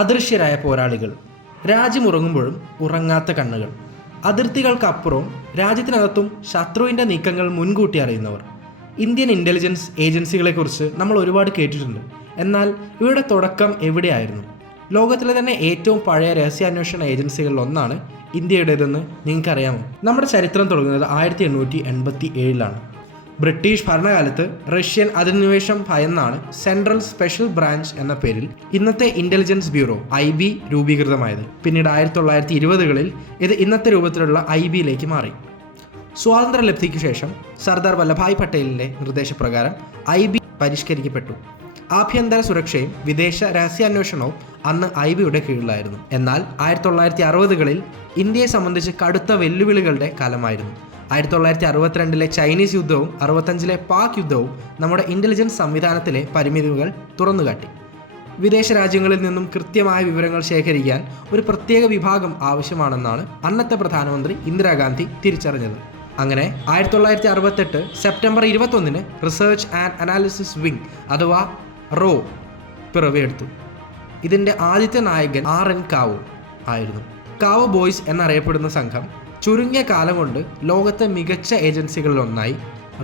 അദൃശ്യരായ പോരാളികൾ, രാജ്യമുറങ്ങുമ്പോഴും ഉറങ്ങാത്ത കണ്ണുകൾ, അതിർത്തികൾക്കപ്പുറവും രാജ്യത്തിനകത്തും ശത്രുവിൻ്റെ നീക്കങ്ങൾ മുൻകൂട്ടി അറിയുന്നവർ. ഇന്ത്യൻ ഇൻ്റലിജൻസ് ഏജൻസികളെക്കുറിച്ച് നമ്മൾ ഒരുപാട് കേട്ടിട്ടുണ്ട്. എന്നാൽ ഇവയുടെ തുടക്കം എവിടെയായിരുന്നു? ലോകത്തിലെ തന്നെ ഏറ്റവും പഴയ രഹസ്യാന്വേഷണ ഏജൻസികളിൽ ഒന്നാണ് ഇന്ത്യയുടേതെന്ന് നിങ്ങൾക്കറിയാമോ? നമ്മുടെ ചരിത്രം തുടങ്ങുന്നത് 1887-ലാണ്. ബ്രിട്ടീഷ് ഭരണകാലത്ത് റഷ്യൻ അധിനിവേശം ഭയന്നാണ് സെൻട്രൽ സ്പെഷ്യൽ ബ്രാഞ്ച് എന്ന പേരിൽ ഇന്നത്തെ ഇൻ്റലിജൻസ് ബ്യൂറോ IB രൂപീകൃതമായത്. പിന്നീട് 1920-കളിൽ ഇത് ഇന്നത്തെ രൂപത്തിലുള്ള IBയിലേക്ക് മാറി. സ്വാതന്ത്ര്യലബ്ധിക്ക് ശേഷം സർദാർ വല്ലഭായ് പട്ടേലിൻ്റെ നിർദ്ദേശപ്രകാരം IB പരിഷ്കരിക്കപ്പെട്ടു. ആഭ്യന്തര സുരക്ഷയും വിദേശ രഹസ്യാന്വേഷണവും അന്ന് IBയുടെ കീഴിലായിരുന്നു. എന്നാൽ 1960-കളിൽ ഇന്ത്യയെ സംബന്ധിച്ച് കടുത്ത വെല്ലുവിളികളുടെ കാലമായിരുന്നു. 1962-ലെ ചൈനീസ് യുദ്ധവും 65-ലെ പാക് യുദ്ധവും നമ്മുടെ ഇൻ്റലിജൻസ് സംവിധാനത്തിലെ പരിമിതികൾ തുറന്നുകാട്ടി. വിദേശ രാജ്യങ്ങളിൽ നിന്നും കൃത്യമായ വിവരങ്ങൾ ശേഖരിക്കാൻ ഒരു പ്രത്യേക വിഭാഗം ആവശ്യമാണെന്നാണ് അന്നത്തെ പ്രധാനമന്ത്രി ഇന്ദിരാഗാന്ധി തിരിച്ചറിഞ്ഞത്. അങ്ങനെ 1968 September 21-ന് research and analysis wing അഥവാ RO പിറവിയെടുത്തു. ഇതിൻ്റെ ആദ്യത്തെ നായകൻ RN കാവോ ആയിരുന്നു. കാവോ ബോയ്സ് എന്നറിയപ്പെടുന്ന സംഘം ചുരുങ്ങിയ കാലം കൊണ്ട് ലോകത്തെ മികച്ച ഏജൻസികളിലൊന്നായി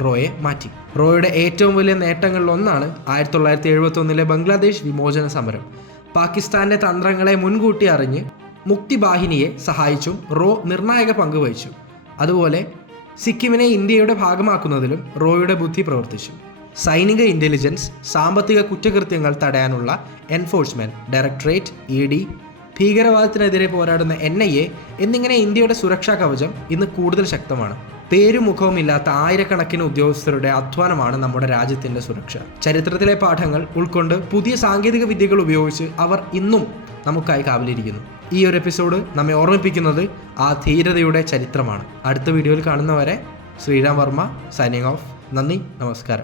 റോയെ മാറ്റി. റോയുടെ ഏറ്റവും വലിയ നേട്ടങ്ങളിലൊന്നാണ് 1971-ലെ ബംഗ്ലാദേശ് വിമോചന സമരം. പാകിസ്ഥാന്റെ തന്ത്രങ്ങളെ മുൻകൂട്ടി അറിഞ്ഞ് മുക്തിബാഹിനിയെ സഹായിച്ചും റോ നിർണായക പങ്ക് വഹിച്ചു. അതുപോലെ സിക്കിമിനെ ഇന്ത്യയുടെ ഭാഗമാക്കുന്നതിലും റോയുടെ ബുദ്ധി പ്രവർത്തിച്ചു. സൈനിക ഇൻ്റലിജൻസ്, സാമ്പത്തിക കുറ്റകൃത്യങ്ങൾ തടയാനുള്ള എൻഫോഴ്സ്മെൻറ്റ് ഡയറക്ടറേറ്റ്, ED, ഭീകരവാദത്തിനെതിരെ പോരാടുന്ന NIA എന്നിങ്ങനെ ഇന്ത്യയുടെ സുരക്ഷാ കവചം ഇന്ന് കൂടുതൽ ശക്തമാണ്. പേരും മുഖവുമില്ലാത്ത ആയിരക്കണക്കിന് ഉദ്യോഗസ്ഥരുടെ അധ്വാനമാണ് നമ്മുടെ രാജ്യത്തിൻ്റെ സുരക്ഷ. ചരിത്രത്തിലെ പാഠങ്ങൾ ഉൾക്കൊണ്ട് പുതിയ സാങ്കേതിക വിദ്യകൾ ഉപയോഗിച്ച് അവർ ഇന്നും നമുക്കായി കാവലിരിക്കുന്നു. ഈ ഒരു എപ്പിസോഡ് നമ്മെ ഓർമ്മിപ്പിക്കുന്നത് ആ ധീരതയുടെ ചരിത്രമാണ്. അടുത്ത വീഡിയോയിൽ കാണുന്നവരെ ശ്രീരാം വർമ്മ സൈനിങ് ഓഫ്. നന്ദി, നമസ്കാരം.